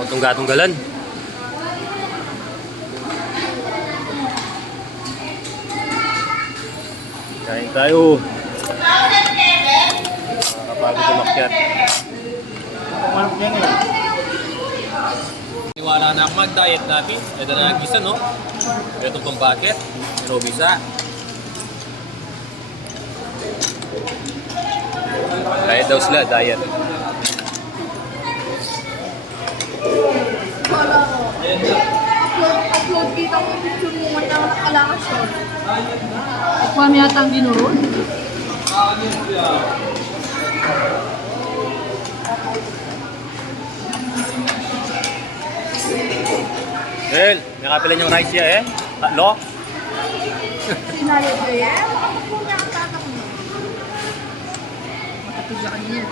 O tungga-tunggalan. Kain tayo. Nakakapagod umakyat. Manok yan eh. Niwala na ako mag-diet natin. Ito na ang isa, no? Ito pang bucket. Pero bisa. Diet daw sila, diet. Upload kita ko yung picture mo nga na nakalakas yun. Ikuha mo yata ang ginuron. Well, may kapilan yung rice niya eh. Tatlo. Sinayod ko yan. Upload na ang tatak mo. Makatugla ka niya.